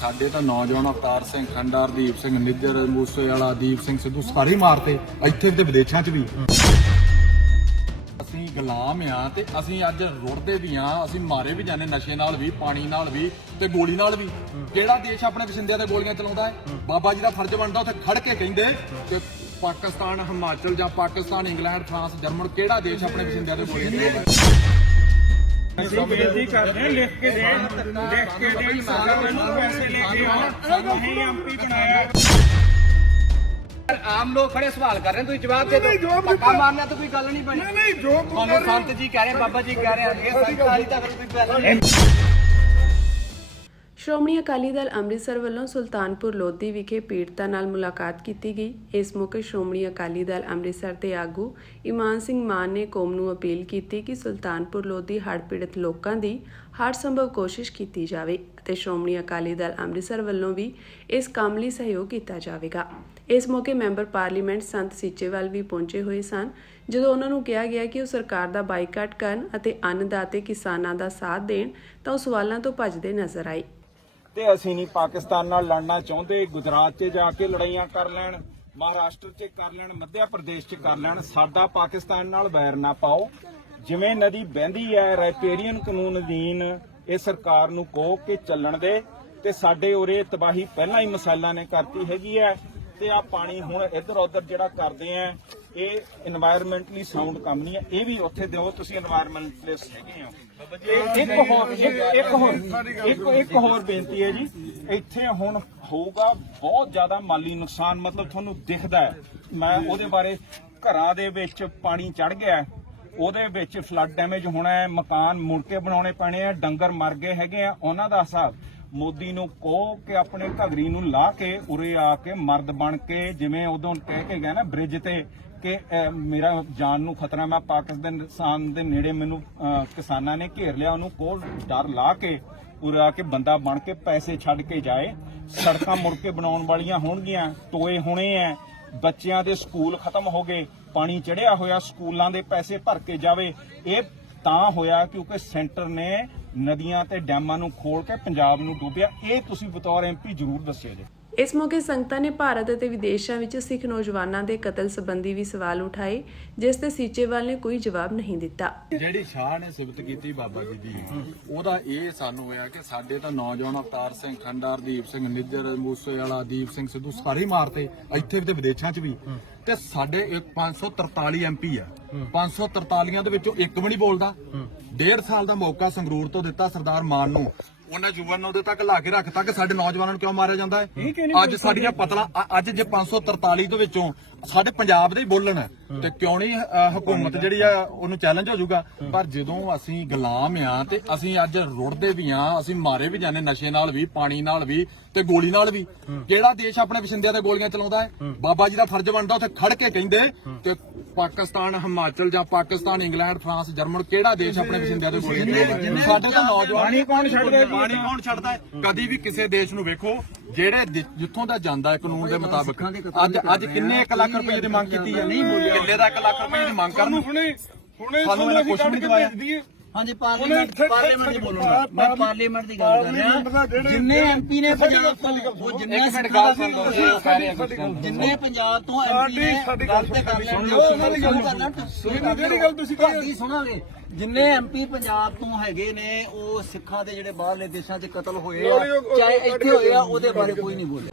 ਸਾਡੇ ਤਾਂ ਨੌਜਵਾਨ ਅਵਤਾਰ ਸਿੰਘ ਖੰਡਾ, ਹਰਦੀਪ ਸਿੰਘ ਨਿੱਜਰ, ਮੂਸੇਵਾਲਾ, ਦੀਪ ਸਿੰਘ ਸਿੱਧੂ ਸਾਰੇ ਮਾਰਤੇ ਇੱਥੇ ਤੇ ਵਿਦੇਸ਼ਾਂ 'ਚ ਵੀ। ਅਸੀਂ ਗੁਲਾਮ ਆ ਤੇ ਅਸੀਂ ਅੱਜ ਰੁੜਦੇ ਵੀ ਆ, ਅਸੀਂ ਮਾਰੇ ਵੀ ਜਾਂਦੇ ਨਸ਼ੇ ਨਾਲ ਵੀ, ਪਾਣੀ ਨਾਲ ਵੀ ਤੇ ਗੋਲੀ ਨਾਲ ਵੀ। ਕਿਹੜਾ ਦੇਸ਼ ਆਪਣੇ ਵਸਿੰਦਿਆਂ ਤੇ ਗੋਲੀਆਂ ਚਲਾਉਂਦਾ ਹੈ? ਬਾਬਾ ਜੀ ਦਾ ਫਰਜ਼ ਬਣਦਾ ਉੱਥੇ ਖੜ ਕੇ ਕਹਿੰਦੇ ਕਿ ਪਾਕਿਸਤਾਨ, ਹਿਮਾਚਲ ਜਾਂ ਪਾਕਿਸਤਾਨ, ਇੰਗਲੈਂਡ, ਫਰਾਂਸ, ਜਰਮਨ, ਕਿਹੜਾ ਦੇਸ਼ ਆਪਣੇ ਵਸਿੰਦਿਆਂ ਤੇ ਗੋਲੀਆਂ ਚਲਾਉਂਦਾ? ਅਸੀਂ ਬੇਨਤੀ ਕਰਦੇ ਹਾਂ, ਲਿਖ ਕੇ ਦੇ ਸਾਰਾ ਮੈਨੂੰ ਪੈਸੇ ਲੈ ਕੇ ਆਓ, ਨਹੀਂ ਐਮਪੀ ਬਣਾਇਆ। आम लोग खड़े सवाल कर रहे हैं, तुम जवाब दे दो। धक्का मारना तो कोई गल नहीं बनी। नहीं जो संत जी कह रहे हैं, बाबा जी कह रहे हैं, ये सरकारी तो अगर कोई गल नहीं। ਸ਼੍ਰੋਮਣੀ ਅਕਾਲੀ ਦਲ ਅੰਮ੍ਰਿਤਸਰ ਵੱਲੋਂ ਸੁਲਤਾਨਪੁਰ ਲੋਧੀ ਵਿਖੇ ਪੀੜਤਾਂ ਨਾਲ ਮੁਲਾਕਾਤ ਕੀਤੀ ਗਈ। ਇਸ ਮੌਕੇ ਸ਼੍ਰੋਮਣੀ ਅਕਾਲੀ ਦਲ ਅੰਮ੍ਰਿਤਸਰ ਦੇ ਆਗੂ ਇਮਾਨ ਸਿੰਘ ਮਾਨ ਨੇ ਕੌਮ ਨੂੰ ਅਪੀਲ ਕੀਤੀ ਕਿ ਸੁਲਤਾਨਪੁਰ ਲੋਧੀ ਹੜ੍ਹ ਪੀੜਤ ਲੋਕਾਂ ਦੀ ਹਰ ਸੰਭਵ ਕੋਸ਼ਿਸ਼ ਕੀਤੀ ਜਾਵੇ ਅਤੇ ਸ਼੍ਰੋਮਣੀ ਅਕਾਲੀ ਦਲ ਅੰਮ੍ਰਿਤਸਰ ਵੱਲੋਂ ਵੀ ਇਸ ਕੰਮ ਲਈ ਸਹਿਯੋਗ ਕੀਤਾ ਜਾਵੇਗਾ। ਇਸ ਮੌਕੇ ਮੈਂਬਰ ਪਾਰਲੀਮੈਂਟ ਸੰਤ ਸੀਚੇਵਾਲ ਵੀ ਪਹੁੰਚੇ ਹੋਏ ਸਨ। ਜਦੋਂ ਉਹਨਾਂ ਨੂੰ ਕਿਹਾ ਗਿਆ ਕਿ ਉਹ ਸਰਕਾਰ ਦਾ ਬਾਈਕਾਟ ਕਰਨ ਅਤੇ ਅੰਨਦਾਤੇ ਕਿਸਾਨਾਂ ਦਾ ਸਾਥ ਦੇਣ ਤਾਂ ਉਹ ਸਵਾਲਾਂ ਤੋਂ ਭੱਜਦੇ ਨਜ਼ਰ ਆਏ। ਤੇ ਅਸੀਂ ਨਹੀਂ ਪਾਕਿਸਤਾਨ ਨਾਲ ਲੜਨਾ ਚਾਹੁੰਦੇ। ਗੁਜਰਾਤ 'ਚ ਜਾ ਕੇ ਲੜਾਈਆਂ ਕਰ ਲੈਣ, ਮਹਾਰਾਸ਼ਟਰ 'ਚ ਕਰ ਲੈਣ, ਮੱਧ ਪ੍ਰਦੇਸ਼ 'ਚ ਕਰ ਲੈਣ, ਸਾਡਾ ਪਾਕਿਸਤਾਨ ਨਾਲ ਵੈਰ ਨਾ ਪਾਓ। ਜਿਵੇਂ ਨਦੀ ਵਹਿੰਦੀ ਹੈ, ਰਾਈਪੇਰੀਅਨ ਕਾਨੂੰਨ ਅਧੀਨ ਇਹ ਸਰਕਾਰ ਨੂੰ ਕਹੋ ਕਿ ਚੱਲਣ ਦੇ। ਤੇ ਸਾਡੇ ਉਰੇ ਤਬਾਹੀ ਪਹਿਲਾਂ ਹੀ ਮਿਸਾਲਾਂ ਨੇ ਕਰਤੀ ਹੈਗੀ ਹੈ ਤੇ ਆ ਪਾਣੀ ਹੁਣ ਇੱਧਰ ਉੱਧਰ ਜਿਹੜਾ ਕਰਦੇ ਆ, ਇਹ এনवायरमेंटਲੀ ਸਾਊਂਡ ਕੰਮ ਨਹੀਂ ਹੈ। ਇਹ ਵੀ ਉੱਥੇ ਦਿਓ, ਤੁਸੀਂ এনवायरमेंटਲਿਸਟ ਹੈਗੇ ਹੋ। ਇੱਕ ਹੋਰ ਬੇਨਤੀ ਹੈ ਜੀ, ਇੱਥੇ ਹੁਣ ਹੋਊਗਾ ਬਹੁਤ ਜ਼ਿਆਦਾ ਮਾਲੀ ਨੁਕਸਾਨ, ਮਤਲਬ ਤੁਹਾਨੂੰ ਦਿਖਦਾ ਹੈ। ਮੈਂ ਉਹਦੇ ਬਾਰੇ, ਘਰਾਂ ਦੇ ਵਿੱਚ ਪਾਣੀ ਚੜ ਗਿਆ, ਉਹਦੇ ਵਿੱਚ ਫਲੱਡ ਡੈਮੇਜ ਹੋਣਾ ਹੈ, ਮਕਾਨ ਮੁੜ ਕੇ ਬਣਾਉਣੇ ਪੈਣੇ ਆ, ਡੰਗਰ ਮਰ ਗਏ ਹੈਗੇ ਆ, ਉਹਨਾਂ ਦਾ ਹਿਸਾਬ ਮੋਦੀ ਨੂੰ ਕਹੋ ਕਿ ਆਪਣੇ ਘਗਰੀ ਨੂੰ ਲਾ ਕੇ ਉਰੇ ਆ ਕੇ ਮਰਦ ਬਣ ਕੇ, ਜਿਵੇਂ ਉਦੋਂ ਕਹਿ ਕੇ ਗਿਆ ਨਾ ਬ੍ਰਿਜ ਤੇ ਕਿ ਮੇਰਾ ਜਾਨ ਨੂੰ ਖਤਰਾ, ਮੈਂ ਪਾਕਿਸਤਾਨ ਦੇ ਨੇੜੇ, ਮੈਨੂੰ ਕਿਸਾਨਾਂ ਨੇ ਘੇਰ ਲਿਆ, ਉਹਨੂੰ ਕੋਲ ਡਰ ਲਾ ਕੇ ਉਰੇ ਆ ਕੇ ਬੰਦਾ ਬਣ ਕੇ ਪੈਸੇ ਛੱਡ ਕੇ ਜਾਏ। ਸੜਕਾਂ ਮੁੜ ਕੇ ਬਣਾਉਣ ਵਾਲੀਆਂ ਹੋਣਗੀਆਂ, ਟੋਏ ਹੋਣੇ ਆ, ਬੱਚਿਆਂ ਦੇ ਸਕੂਲ ਖਤਮ ਹੋ ਗਏ, ਪਾਣੀ ਚੜਿਆ ਹੋਇਆ, ਸਕੂਲਾਂ ਦੇ ਪੈਸੇ ਭਰ ਕੇ ਜਾਵੇ। ਇਹ ਤਾਂ ਹੋਇਆ ਕਿਉਂਕਿ ਸੈਂਟਰ ਨੇ ਨਦੀਆਂ ਤੇ ਡੈਮਾਂ ਨੂੰ ਖੋਲ ਕੇ ਪੰਜਾਬ ਨੂੰ ਡੋਬਿਆ। ਇਹ ਤੁਸੀਂ ਬਤੌਰ ਐਮਪੀ ਜ਼ਰੂਰ ਦੱਸਿਓ ਜੀ। ਇਸ ਮੌਕੇ ਸੰਗਤਾਂ ਨੇ ਭਾਰਤ ਅਤੇ ਵਿਦੇਸ਼ਾਂ ਵਿੱਚ ਸਿੱਖ ਨੌਜਵਾਨਾਂ ਦੇ ਕਤਲ ਸੰਬੰਧੀ ਵੀ ਸਵਾਲ ਉਠਾਏ, ਜਿਸ ਤੇ ਸੀਚੇਵਾਲ ਨੇ ਕੋਈ ਜਵਾਬ ਨਹੀਂ ਦਿੱਤਾ। ਜਿਹੜੀ ਸ਼ਾਹ ਨੇ ਸਿਫਤ ਕੀਤੀ ਬਾਬਾ ਜੀ ਦੀ, ਉਹਦਾ ਇਹ ਸਾਨੂੰ ਹੋਇਆ ਕਿ ਸਾਡੇ ਤਾਂ ਨੌਜਵਾਨ ਅਵਤਾਰ ਸਿੰਘ ਖੰਡਾ, ਹਰਦੀਪ ਸਿੰਘ ਨਿੱਜਰ, ਮੂਸੇਵਾਲਾ, ਦੀਪ ਸਿੰਘ ਸਿੱਧੂ ਸਾਰੇ ਮਾਰਤੇ ਇੱਥੇ ਤੇ ਵਿਦੇਸ਼ਾਂ 'ਚ ਵੀ। ਤੇ ਸਾਡੇ 543 ਐਮਪੀ ਆ, 543 ਦੇ ਵਿੱਚੋਂ ਇੱਕ ਵੀ ਨਹੀਂ ਬੋਲਦਾ। 1.5 ਸਾਲ ਦਾ ਮੌਕਾ ਸੰਗਰੂਰ ਤੋਂ ਦਿੱਤਾ ਸਰਦਾਰ ਮਾਨ ਨੂੰ, ਉਹਨਾਂ ਯੁਵਨ ਨੂੰ ਉਹਦੇ ਤੱਕ ਲਾ ਕੇ ਰੱਖਤਾ ਕਿ ਸਾਡੇ ਨੌਜਵਾਨਾਂ ਨੂੰ ਕਿਉਂ ਮਾਰਿਆ ਜਾਂਦਾ ਹੈ। ਅੱਜ ਸਾਡੀਆਂ ਪਤਲਾ, ਅੱਜ ਜੇ 543 ਦੇ ਵਿੱਚੋਂ ਸਾਡੇ ਪੰਜਾਬ ਦੇ ਹੀ ਬੋਲਣ ਤੇ ਕਿਉਂ ਨਹੀਂ ਹਕੂਮਤ ਜਿਹੜੀ ਆ ਉਹਨੂੰ ਚੈਲੰਜ ਹੋ ਜਾਊਗਾ। ਪਰ ਜਦੋਂ ਅਸੀਂ ਗੁਲਾਮ ਆ ਤੇ ਅਸੀਂ ਅੱਜ ਰੁੜਦੇ ਵੀ ਆ, ਅਸੀਂ ਮਾਰੇ ਵੀ ਜਾਂਦੇ ਨਸ਼ੇ ਨਾਲ ਵੀ, ਪਾਣੀ ਨਾਲ ਵੀ ਤੇ ਗੋਲੀ ਨਾਲ ਵੀ। ਕਿਹੜਾ ਦੇਸ਼ ਆਪਣੇ ਵਸਿੰਦਿਆਂ ਤੇ ਗੋਲੀਆਂ ਚਲਾਉਂਦਾ ਹੈ? ਬਾਬਾ ਜੀ ਦਾ ਫਰਜ਼ ਬਣਦਾ ਉੱਥੇ ਖੜ ਕੇ ਕਹਿੰਦੇ ਕਿ ਪਾਕਿਸਤਾਨ, ਹਿਮਾਚਲ ਜਾਂ ਪਾਕਿਸਤਾਨ, ਇੰਗਲੈਂਡ, ਫਰਾਂਸ, ਜਰਮਨ, ਕਿਹੜਾ ਦੇਸ਼ ਆਪਣੇ ਵਸਿੰਦਿਆਂ ਤੇ ਗੋਲੀਆਂ ਚਲਾਉਂਦਾ? ਸਾਡੇ ਤਾਂ ਨੌਜਵਾਨ ਪਾਣੀ ਕੌਣ ਛੱਡਦਾ ਹੈ? ਕਦੀ ਵੀ ਕਿਸੇ ਦੇਸ਼ ਨੂੰ ਵੇਖੋ ਜਿਹੜੇ ਜਿੱਥੋਂ ਦਾ ਜਾਂਦਾ ਹੈ ਕਾਨੂੰਨ ਦੇ ਮੁਤਾਬਕ। ਅੱਜ ਕਿੰਨੇ 1 ਲੱਖ ਰੁਪਏ ਦੀ ਮੰਗ ਕੀਤੀ ਹੈ? ਨਹੀਂ ਬੋਲਿਆ ਕਿੱਲੇ ਦਾ 1 ਲੱਖ ਰੁਪਏ ਦੀ ਮੰਗ ਕਰਨ ਸਾਨੂੰ ਇਹਨਾਂ ਕੁਛ ਨਹੀਂ ਦਵਾਇਆ। ਹਾਂਜੀ, ਪਾਰਲੀਮੈਂਟ ਦੀ ਬੋਲੂੰਗਾ ਮੈਂ, ਪਾਰਲੀਮੈਂਟ ਦੀ ਗੱਲ ਕਰ ਰਿਹਾ। ਜਿੰਨੇ ਐਮਪੀ ਨੇ ਪੰਜਾਬ ਤੋਂ, ਉਹ ਜਿੰਨੇ ਪੰਜਾਬ ਤੋਂ ਐਮਪੀ ਗੱਲ ਤੇ ਕਰ ਲੈਣਗੇ, ਉਹਨਾਂ ਦੀ ਗੱਲ ਕਰਨਾ। ਜਿਹੜੀ ਗੱਲ ਤੁਸੀਂ ਕਹੀ ਸੁਣਾਂਗੇ, ਜਿੰਨੇ ਐਮਪੀ ਪੰਜਾਬ ਤੋਂ ਹੈਗੇ ਨੇ, ਉਹ ਸਿੱਖਾਂ ਦੇ ਜਿਹੜੇ ਬਾਹਰਲੇ ਦੇਸ਼ਾਂ 'ਚ ਕਤਲ ਹੋਏ ਆ, ਚਾਹੇ ਇੱਥੇ ਹੋਏ ਆ, ਉਹਦੇ ਬਾਰੇ ਕੋਈ ਨਹੀਂ ਬੋਲਿਆ।